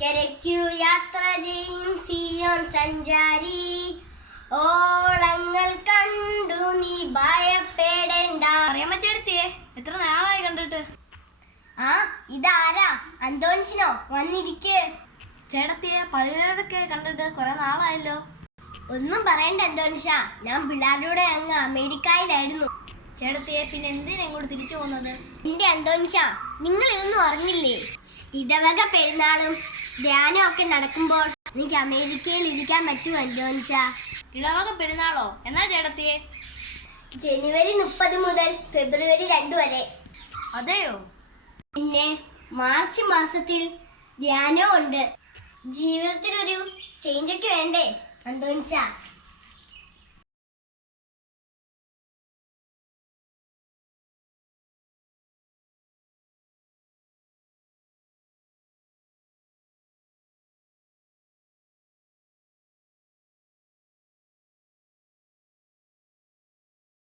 കരയ്ക്കു യാത്ര ചെയ്യും സിയോൻ സഞ്ചാരി, ഓളങ്ങൾ കണ്ടു നീ ഭയപ്പെടേണ്ട. അറിയാൻ പറ്റിയെടുത്തിയേ, എത്ര നാളായി കണ്ടിട്ട്. ആ ഇതാരാ? അന്തോണിസിനോ? വന്നിരിക്ക്. ചേട്ടത്തിയെ പള്ളിയിലൊക്കെ കണ്ടിട്ട് കുറെ നാളായല്ലോ. ഒന്നും പറയണ്ട അന്തോണിഷ, ഞാൻ പിള്ളേരുടെ അങ്ങ് അമേരിക്കയിലായിരുന്നു. ചേട്ടത്തിയെ പിന്നെ എന്തിനാ ഇങ്ങോട്ട് തിരിച്ചു പോകുന്നത്? എന്റെ അന്തോണിഷ, നിങ്ങൾ ഇതൊന്നും അറിഞ്ഞില്ലേ? ഇടവക പെരുന്നാളും ധ്യാനം ഒക്കെ നടക്കുമ്പോൾ എനിക്ക് അമേരിക്കയിൽ ഇരിക്കാൻ പറ്റുമോ അന്തോണിഷ? ഇടവക പെരുന്നാളോ? എന്നാ ചേട്ടത്തിയെ? ജനുവരി 30 മുതൽ ഫെബ്രുവരി 2 വരെ. അതെയോ? പിന്നെ മാർച്ച് മാസത്തിൽ ധ്യാനവും ഉണ്ട്. ജീവിതത്തിലൊരു ചേഞ്ച് ഒക്കെ വേണ്ടേ അന്തോണിച്ച?